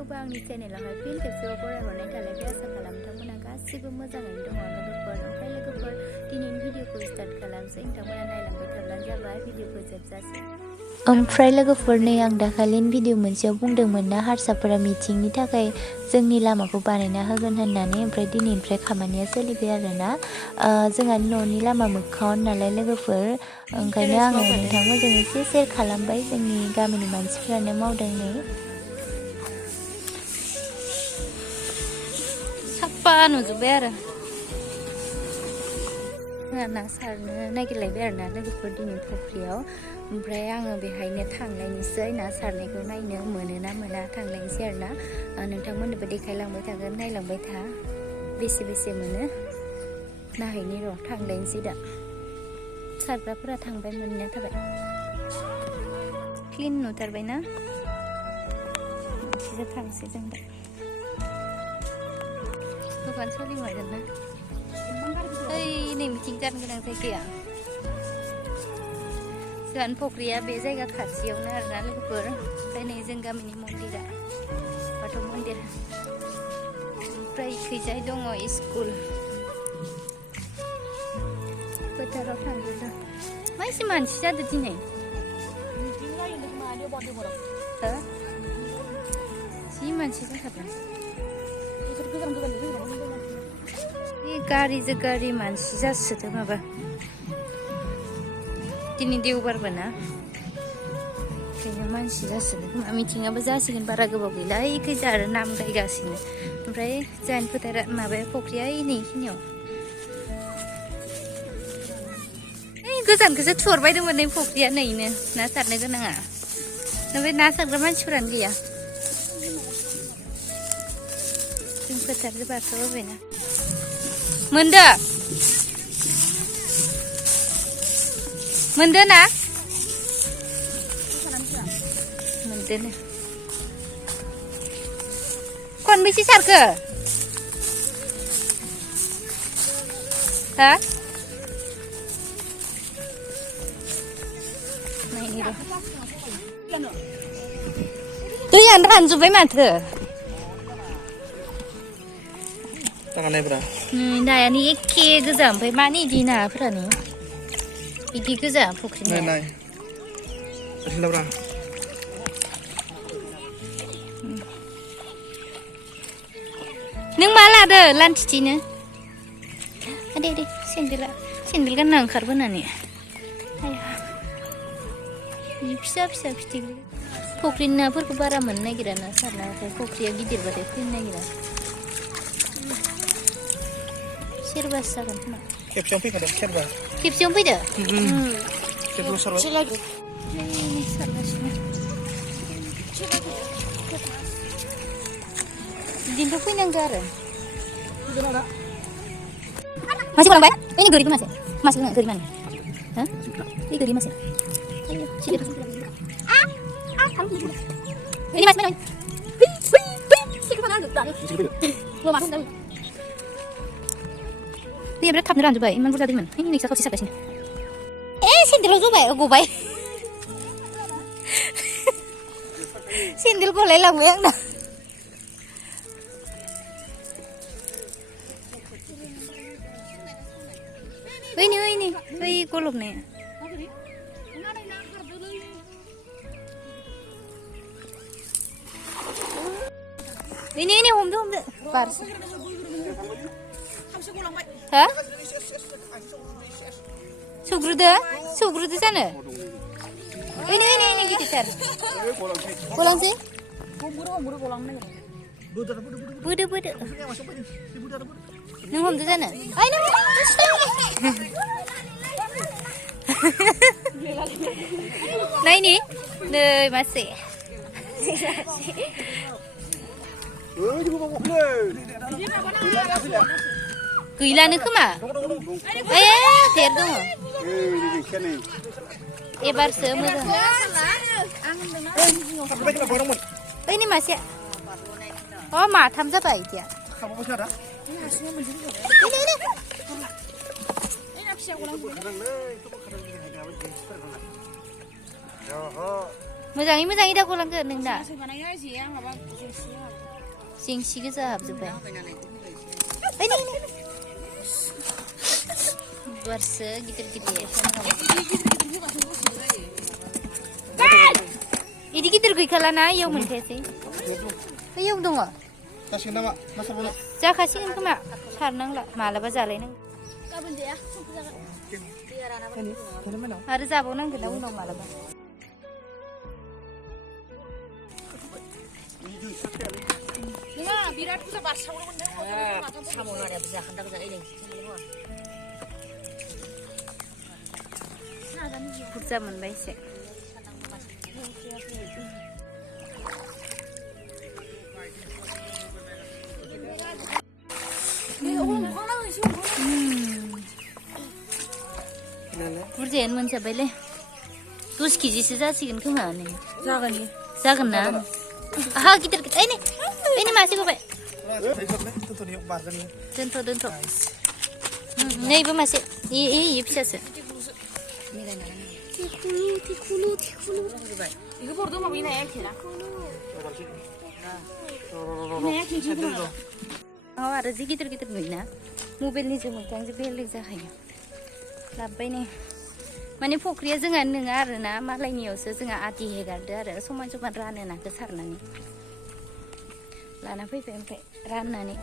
गासैखौबो आंनि चेनेलावहाय फिन खेबसेबाव बरायहरनाय थाबाय बे आसा खालामो नोंथांमोना गासिबो मोजाङैनो दङ लोगोफोर ओमफ्राय लोगोफोर दिनैनि भिडिअखौ स्टार्ट खालामसै नोंथांमोना नायलांबाय थाब्लानो जाबाय भिडिअखौ जोबजासिम ओमफ्राय लोगोफोर नै आं दाखालिनि भिडिअ मोनसेयाव बुंदोंमोन ना हारसाफोरा मिटिंनि थाखाय जोंनि लामाखौ बानायना होगोन होननानै ओमफ्राय दिनैनिफ्राय खामानिया सोलिबाय आरोना जोंहानि न'नि लामा मोखाङाव नालाय लोगोफोर ओंखायनो आङो नोंथांमोनजों एसे शेयार खालामबाय जोंनि गामिनि मानसिफ्रानो मावदों नै साफा नुजोब्बाय आरो ना सारनो नागिरलायबाय आरोना लोगोफोर दिनै फुख्रियाव ओमफ्राय आङो बेहायनो थांलायनोसै ना सारनायखौ नायनो मोनो ना मोना थांलायनोसै आरोना नोंथांमोननोबो देखायलांबाय थागोन नायलांबाय था बेसे बेसे मोनो नायहैनि र' थांलायनोसै दा सारग्राफोरा थांबाय मोननाया थाबाय क्लिन नुथारबाय ना बिसोरो थांसै जों दा दखान सोलिमारगोन ना ओइ नै मिथिं जानो गोनां जायगाया जोंहानि फुख्रिया बे जायगा खाथियावनो आरोना लोगोफोर ओमफ्राय नै जों गामिनि मन्दिरा बाथौ मन्दिर ओमफ्राय खैजाय दङ स्कुल फोथाराव थांदों जों मा एसे मानसि जादों दिनै जि मानसि जाथारदों गारिजों गारि मानसि जासोदो माबा दिनै देवबारबो ना ओंखायनो मानसि जासोदो खोमा मिथिङाबो जासिगोन बारा गोबाव गैला ओइखैजा आरो नाम गायगासिनो ओमफ्राय जोंहानि फोथारा माबाया फुख्रिया नैखिनियाव ओइ गोजानखौसो थुहरबायदोंमोन नै फुख्रिया नैनो ना सारनो गोनाङा ओमफ्राय ना सारग्रा मानसिफोरानो गैया जों फोथारजों बारस'बायना मोनदो मोनदो ना मोनदोनो खनबेसे सारखो हा नायनि र' दैयानो रानजोब्बाय माथो नायानो एखे गोजा ओमफ्राय मानो इदि नाफोरानो इदि गोजा फुख्रिनि नों मा लादो लान्थिथिनो दे दे सेन्देल गानना ओंखारबोनानै फिसा फिसा फिथिख्रि फुख्रिनि नाफोरखौ बारा मोननो नागिरा ना सारना ओमफ्राय फुख्रिया गिदिरबाथाय फैनो नागिरा सेरबासो जागोन खोमा खेबसेयावनो फैखादों सेरबा खेबसेयावनो फैदो खेबसेल' सारबाय सारगासिनो बिदिनोथ' फैनांगौ आरो मासे गलांबाय ini गोरि मासे मासे गोरि माने ha ini गोरि मासे ayo sini ini mas mana sih kemana lu tadi gua masuk tadi dia berat थाबनो रानजोब्बाय इमान बुरजा दैमोन ini नोंसा खावसे सारगासिनो सेन्देलाव जबाय गबाय सेन्देल गलाय लांबाय आंना ओइनै ओइ गलबनाया ओइनै हमदो बारसो हा सौग्रोदो जानो ओइनै गिदिरथार गलांसै बोदो नों हमदो जानो नायनि नै मासे गैलानो खोमा देर दङ एबारसो मोजां ओइनै मासे माथाम जाबाय इदिया मोजाङै दागलांगो नोंना बानायना जिया माबा जेंसिया जेंसि गोजा हाबजोब्बाय गुवारसो गिदिर इदि गिदिर गैखालाना इयाव मोनखायासै बैयाव दङ जासिगोन नामा ना सारबावनो जाखासिगोन खोमा सारनांला मालाबा जालायनांगौ गाबोन जाया समफोर जागोन दैया रानाबा आरो जाबावनांगोन ना उनाव मालाबा नङा बिराद बुरजा बारसावनो मोनदों साम' नारियाबो जाखान्दाबो जायो बुरजा मोनबाय एसे बुरजायानो मोनजाबायलै 10 केजिसो जासिगोन खोमा नै जागोन ना आहा गिदिर ओइनै मासे गबाय दोनथ' नैबो मासे इ फिसासो थिखुलु 이거 버도 막 이나야 걔라 आरो जि गिदिर नुयोना मबाइलनि जों मोखांजों बेलेग जाखायो लाबबाय नै माने फुख्रिया जोंहा नङा आरोना मालायनियावसो जोंहा आदि हेगारदो आरो समान रानो नाखौ सारनानै लाना फैबाय ओमफ्राय राननानै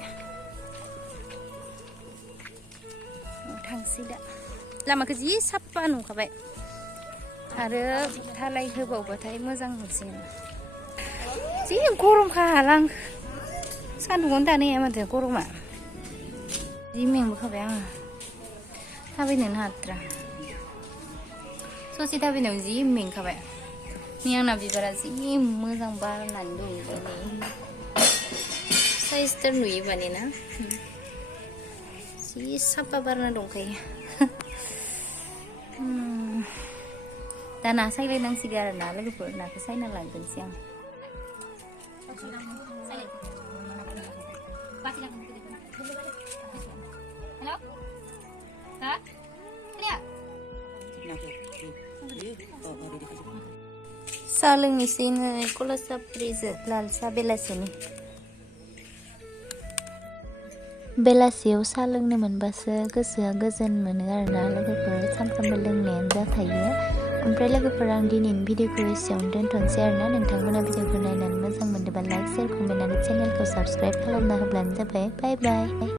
थांसै दा लामाखौ जि साफा नुखाबाय आरो थालाय होबावबाथाय मोजां नुसिगोन जि गरमखा हालां सान्दुंआवनो दानो हाया माथो गरमा जि मेंबोखाबाय आङो थाबायनोनो हाथ्रा ससे थाबायनायाव जि मेंखाबाय नै आंना बिबारा जि मोजां बारनानै दङ नै साइसथार नुयो माने ना जि साफा बारना दंखायो दा ना सायलायनांसिगोन आरो ना लोगोफोर नाखौ सायना लांगोनसै आं साहा लोंनोसै नै कलेज साफ्रिजों लाल साहा बेलासियाव साहा लोंनो मोनबासो गोसोआ गोजोन मोनो आरोना लोगोफोर सानफ्रामबो लोंनायानो जाखायो ओमफ्राय लोगोफोर आं दिनैनि भिडिअखौ एसेयावनो दोनथ'नोसै आरोना नोंथांमोना भिडिअखौ नायनानै मोजां मोनदोंबा लाइक शेयार कमेन्ट आरो चेनेलखौ साबस्क्राइब खालामना होब्लानो जाबाय बाय बाय